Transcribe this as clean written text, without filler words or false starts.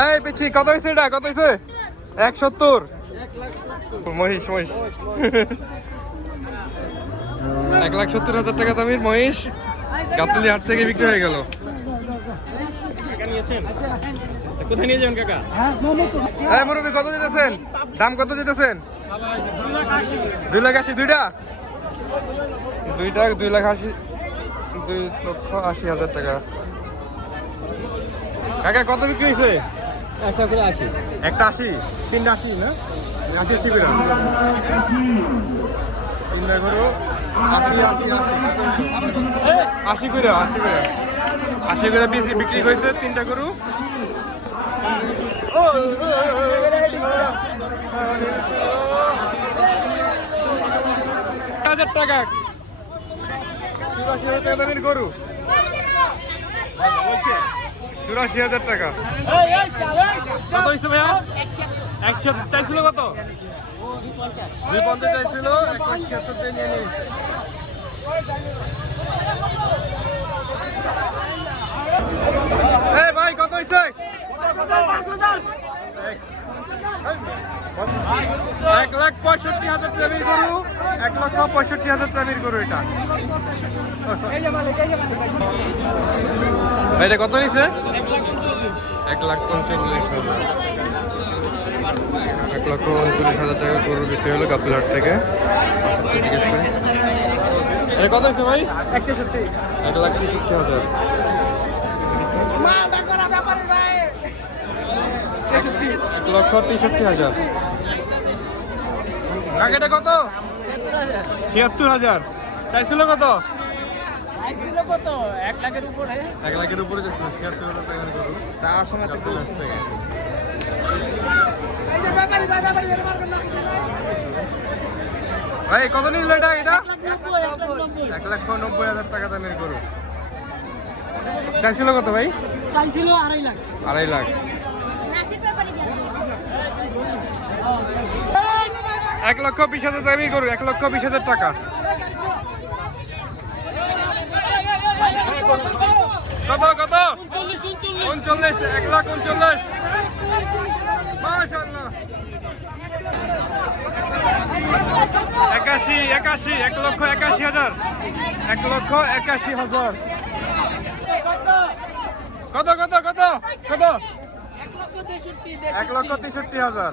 এই পিছি কত হয়েছে এটা, কত হয়েছে? 170। মহিষ মহিষ 1,70,000 টাকা দামের মহিষ গাবতলী হাট থেকে বিক্রি হয়ে গেল। কোথায় নিয়ে যাবেন কাকা? হ্যাঁ মুরব্বী, কত দিতেছেন? দাম কত দিতেছেন? 2,80,000 দুইটা? দুইটা 2,80,000, 2,80,000 টাকা। কাকা কত বিক্রি হয়েছে? একটা করে 80। একটা 80, তিনটা 80 না? 80 করে তিনটা গরু 80 করে 80 করে বিক্রি হয়েছে তিনটা গরু। হাজার টাকা 84,000 টাকা দামের গরু, 84,000 টাকা। কত হয়েছে ভাইয়া? 100 চাইছিল, কত? 250 চাইছিল, 176 নিয়ে নিয়েছে। এই ভাই কত হয়েছে? 1,65,000 দামের গরু, 1,65,000 দামের গরু এটা। এটা কত নিছে? 1,39,000। 1,39,000 টাকা গরু বিক্রি হলো গাবতলী হাট থেকে। জিজ্ঞেস করি এটা কত হয়েছে ভাই? 1,63,000। 1,63,000। 1,63,000। কাকেটা কত? 76,000। চাইছিল কত? 1 লাখের উপরে। 1 লাখের উপরে যাচ্ছে। 76,000 টাকার গরু চাওয়ার সময় থেকে। ভাই কত নিল এটা? 1,90,000 টাকা দামের গরু। চাইছিল কত ভাই? চাইছিল 2.5 লাখ। 2.5 লাখ। 1,20,000 দামের গরু, 1,20,000 টাকা। কত কত? 39, 1,39,000। মাশাআল্লাহ। 81, 1,81,000। 1,81,000। কত কত কত কত? 1,63,000।